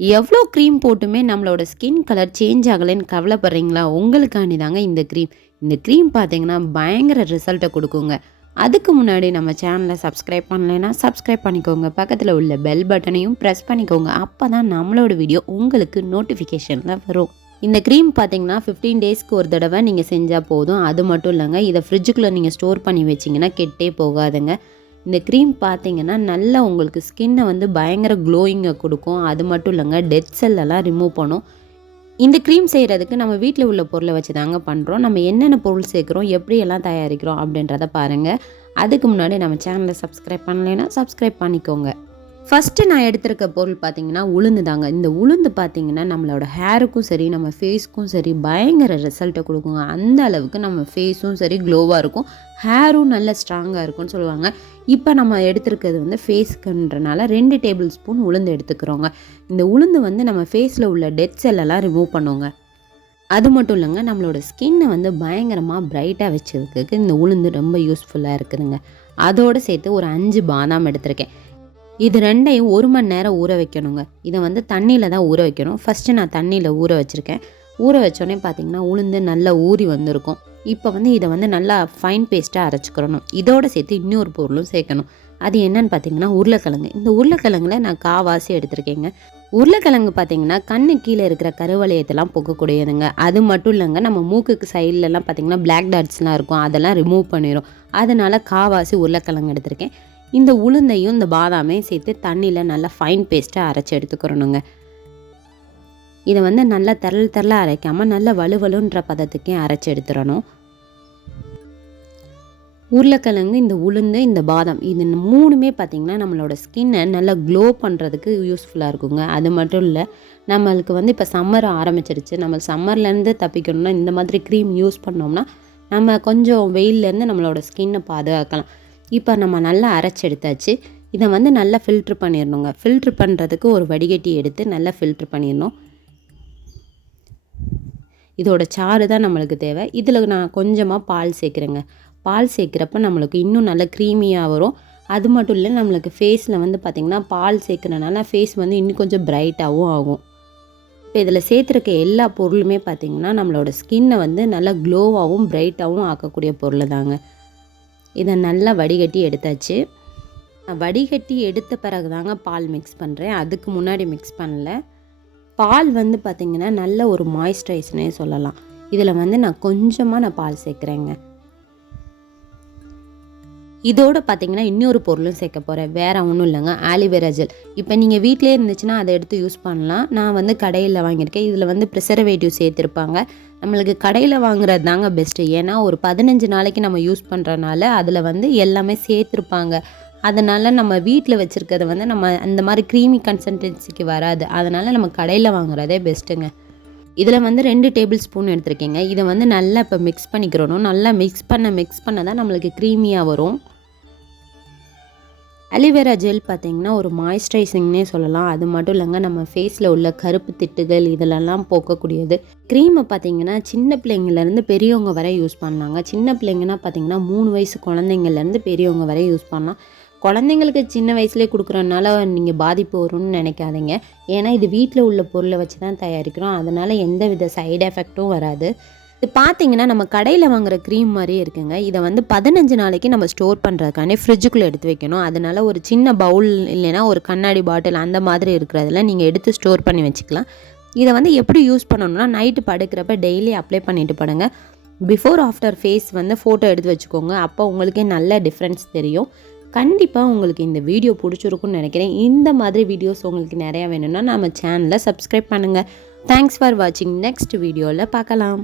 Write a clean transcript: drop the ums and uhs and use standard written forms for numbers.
எவ்வளோ க்ரீம் போட்டுமே நம்மளோட ஸ்கின் கலர் சேஞ்ச் ஆகலைன்னு கவலைப்படுறீங்களா? உங்களுக்காண்டி தாங்க இந்த க்ரீம். இந்த க்ரீம் பார்த்தீங்கன்னா பயங்கர ரிசல்ட்டை கொடுக்குங்க. அதுக்கு முன்னாடி நம்ம சேனலை சப்ஸ்கிரைப் பண்ணலைன்னா சப்ஸ்கிரைப் பண்ணிக்கோங்க. பக்கத்தில் உள்ள பெல் பட்டனையும் ப்ரெஸ் பண்ணிக்கோங்க. அப்போ தான் நம்மளோட வீடியோ உங்களுக்கு நோட்டிஃபிகேஷனில் வரும். இந்த க்ரீம் பார்த்தீங்கன்னா 15 டேஸ்க்கு ஒரு தடவை நீங்கள் செஞ்சால் போதும். அது மட்டும் இல்லைங்க, இதை ஃப்ரிட்ஜுக்குள்ளே நீங்கள் ஸ்டோர் பண்ணி வச்சிங்கன்னா கெட்டே போகாதுங்க. இந்த க்ரீம் பார்த்தீங்கன்னா நல்லா உங்களுக்கு ஸ்கின்னை வந்து பயங்கர க்ளோயிங்கை கொடுக்கும். அது மட்டும் இல்லைங்க, டெட் செல்லெல்லாம் ரிமூவ் பண்ணும். இந்த க்ரீம் செய்கிறதுக்கு நம்ம வீட்டில் உள்ள பொருளை வச்சு தாங்க பண்ணுறோம். நம்ம என்னென்ன பொருள் சேர்க்குறோம், எப்படியெல்லாம் தயாரிக்கிறோம் அப்படின்றத பாருங்கள். அதுக்கு முன்னாடி நம்ம சேனலை சப்ஸ்கிரைப் பண்ணலைன்னா சப்ஸ்கிரைப் பண்ணிக்கோங்க. ஃபஸ்ட்டு நான் எடுத்திருக்க பொருள் பார்த்திங்கன்னா உளுந்து தாங்க. இந்த உளுந்து பார்த்திங்கன்னா நம்மளோட ஹேருக்கும் சரி நம்ம ஃபேஸ்க்கும் சரி பயங்கர ரிசல்ட்டை கொடுக்குங்க. அந்த அளவுக்கு நம்ம ஃபேஸும் சரி க்ளோவாக இருக்கும், ஹேரும் நல்ல ஸ்ட்ராங்காக இருக்கும்னு சொல்லுவாங்க. இப்போ நம்ம எடுத்துருக்கிறது வந்து ஃபேஸ்க்குன்றனால 2 டேபிள் ஸ்பூன் உளுந்து எடுத்துக்கிறோங்க. இந்த உளுந்து வந்து நம்ம ஃபேஸில் உள்ள டெட் செல்லெல்லாம் ரிமூவ் பண்ணுவோங்க. அது மட்டும் இல்லைங்க, நம்மளோட ஸ்கின்னை வந்து பயங்கரமாக ப்ரைட்டாக வச்சதுக்கு இந்த உளுந்து ரொம்ப யூஸ்ஃபுல்லாக இருக்குதுங்க. அதோடு சேர்த்து ஒரு 5 பாதாம் எடுத்திருக்கேன். இது ரெண்டையும் 1 மணி நேரம் ஊற வைக்கணுங்க. இதை வந்து தண்ணியில் தான் ஊற வைக்கணும். ஃபஸ்ட்டு நான் தண்ணியில் ஊற வச்சுருக்கேன். ஊற வச்சோடனே பார்த்திங்கன்னா உளுந்து நல்லா ஊறி வந்திருக்கும். இப்போ வந்து இதை வந்து நல்லா ஃபைன் பேஸ்ட்டாக அரைச்சிக்கிறணும். இதோடு சேர்த்து இன்னொரு பொருளும் சேர்க்கணும். அது என்னன்னு பார்த்தீங்கன்னா உருளைக்கிழங்கு. இந்த உருளைக்கிழங்குல நான் காவாசி எடுத்திருக்கேங்க. உருளைக்கிழங்கு பார்த்தீங்கன்னா கண்ணு கீழே இருக்கிற கருவளையத்தெல்லாம் போக்கக்கூடியதுங்க. அது மட்டும் இல்லைங்க, நம்ம மூக்குக்கு சைட்லலாம் பார்த்தீங்கன்னா பிளாக் டாட்ஸ்லாம் இருக்கும், அதெல்லாம் ரிமூவ் பண்ணிடும். அதனால் காவாசி உருளைக்கிழங்கு எடுத்திருக்கேன். இந்த உளுந்தையும் இந்த பாதாமையும் சேர்த்து தண்ணியில் நல்லா ஃபைன் பேஸ்ட்டாக அரைச்சி எடுத்துக்கிறணுங்க. இதை வந்து நல்லா தரலாக அரைக்காமல் நல்லா வலுவலுன்ற பதத்துக்கே அரைச்சி எடுத்துடணும். உருளைக்கிழங்கு, இந்த உளுந்து, இந்த பாதாம் இது 3மே பார்த்திங்கன்னா நம்மளோட ஸ்கின்னை நல்லா க்ளோ பண்ணுறதுக்கு யூஸ்ஃபுல்லாக இருக்குங்க. அது மட்டும் இல்லை, நம்மளுக்கு வந்து இப்போ சம்மர் ஆரம்பிச்சிருச்சு. நம்ம சம்மர்லேருந்து தப்பிக்கணும்னா இந்த மாதிரி க்ரீம் யூஸ் பண்ணோம்னா நம்ம கொஞ்சம் வெயிலேருந்து நம்மளோட ஸ்கின்னை பாதுகாக்கலாம். இப்போ நம்ம நல்லா அரைச்சி எடுத்தாச்சு. இதை வந்து நல்லா ஃபில்ட்ரு பண்ணிடணுங்க. ஃபில்ட்ரு பண்ணுறதுக்கு ஒரு வடிகட்டி எடுத்து நல்லா ஃபில்ட்ரு பண்ணிடணும். இதோட சாறு தான் நம்மளுக்கு தேவை. இதில் நான் கொஞ்சமாக பால் சேர்க்குறேங்க. பால் சேர்க்குறப்ப நம்மளுக்கு இன்னும் நல்லா க்ரீமியாக வரும். அது மட்டும் இல்லை, நம்மளுக்கு ஃபேஸில் வந்து பார்த்திங்கன்னா பால் சேர்க்குறனால ஃபேஸ் வந்து இன்னும் கொஞ்சம் ப்ரைட்டாகவும் ஆகும். இப்போ இதில் சேர்த்துருக்க எல்லா பொருளுமே பார்த்திங்கன்னா நம்மளோட ஸ்கின்னை வந்து நல்லா க்ளோவாகவும் ப்ரைட்டாகவும் ஆக்கக்கூடிய பொருள் தாங்க. இதை நல்லா வடிகட்டி எடுத்தாச்சு. வடிகட்டி எடுத்த பிறகு தாங்க பால் மிக்ஸ் பண்ணுறேன். அதுக்கு முன்னாடி மிக்ஸ் பண்ணல. பால் வந்து பார்த்திங்கன்னா நல்ல ஒரு மாய்ஸ்சரைஸ்னே சொல்லலாம். இதில் வந்து நான் கொஞ்சமாக பால் சேர்க்குறேங்க. இதோடு பார்த்திங்கன்னா இன்னொரு பொருளும் சேர்க்க போகிறேன். வேறு ஒன்றும் இல்லைங்க, ஆலிவேரா ஜெல். இப்போ நீங்கள் வீட்டிலே இருந்துச்சுன்னா அதை எடுத்து யூஸ் பண்ணலாம். நான் வந்து கடையில் வாங்கியிருக்கேன். இதில் வந்து ப்ரிசர்வேட்டிவ் சேர்த்துருப்பாங்க. நம்மளுக்கு கடையில் வாங்குறது தாங்க பெஸ்ட்டு. ஏன்னா ஒரு 15 நாளைக்கு நம்ம யூஸ் பண்ணுறனால அதில் வந்து எல்லாமே சேர்த்துருப்பாங்க. அதனால் நம்ம வீட்டில் வச்சுருக்கிறது வந்து நம்ம அந்த மாதிரி க்ரீமி கன்சிஸ்டன்சிக்கு வராது. அதனால் நம்ம கடையில் வாங்குறதே பெஸ்ட்டுங்க. இதில் வந்து 2 டேபிள் ஸ்பூன் எடுத்துருக்கேங்க. இதை வந்து நல்லா இப்போ மிக்ஸ் பண்ணிக்கிறணும். நல்லா மிக்ஸ் பண்ண தான் நம்மளுக்கு க்ரீமியாக வரும். அலிவேரா ஜெல் பார்த்திங்கன்னா ஒரு மாய்ஸ்சரைசிங்னே சொல்லலாம். அது மட்டும் இல்லைங்க, நம்ம ஃபேஸில் உள்ள கருப்பு திட்டுகள் இதிலெல்லாம் போக்கக்கூடியது. க்ரீமை பார்த்திங்கன்னா சின்ன பிள்ளைங்கள்லேருந்து பெரியவங்க வரை யூஸ் பண்ணலாங்க. சின்ன பிள்ளைங்கன்னா பார்த்திங்கன்னா 3 வயசு குழந்தைங்கள்லேருந்து பெரியவங்க வரை யூஸ் பண்ணலாம். குழந்தைங்களுக்கு சின்ன வயசுலேயே கொடுக்குறதுனால நீங்கள் பாதிப்பு வரும்னு நினைக்காதீங்க. ஏன்னா இது வீட்டில் உள்ள பொருளை வச்சு தான் தயாரிக்கிறோம். அதனால் எந்த வித சைடு எஃபெக்ட்டும் வராது. இது பார்த்திங்கன்னா நம்ம கடையில் வாங்குகிற க்ரீம் மாதிரியே இருக்குங்க. இதை வந்து 15 நாளைக்கு நம்ம ஸ்டோர் பண்ணுறதுக்கானே ஃப்ரிட்ஜுக்குள்ளே எடுத்து வைக்கணும். அதனால் ஒரு சின்ன பவுல் இல்லைன்னா ஒரு கண்ணாடி பாட்டில் அந்த மாதிரி இருக்கிறதுல நீங்கள் எடுத்து ஸ்டோர் பண்ணி வச்சுக்கலாம். இதை வந்து எப்படி யூஸ் பண்ணணும்னா, நைட்டு படுக்கிறப்ப டெய்லி அப்ளை பண்ணிட்டு படுங்க. பிஃபோர் ஆஃப்டர் ஃபேஸ் வந்து ஃபோட்டோ எடுத்து வச்சுக்கோங்க. அப்போ உங்களுக்கே நல்ல டிஃப்ரென்ஸ் தெரியும். கண்டிப்பாக உங்களுக்கு இந்த வீடியோ பிடிச்சிருக்குன்னு நினைக்கிறேன். இந்த மாதிரி வீடியோஸ் உங்களுக்கு நிறையா வேணும்னா நம்ம சேனலை சப்ஸ்கிரைப் பண்ணுங்கள். தேங்க்ஸ் ஃபார் வாட்சிங். நெக்ஸ்ட் வீடியோவில் பார்க்கலாம்.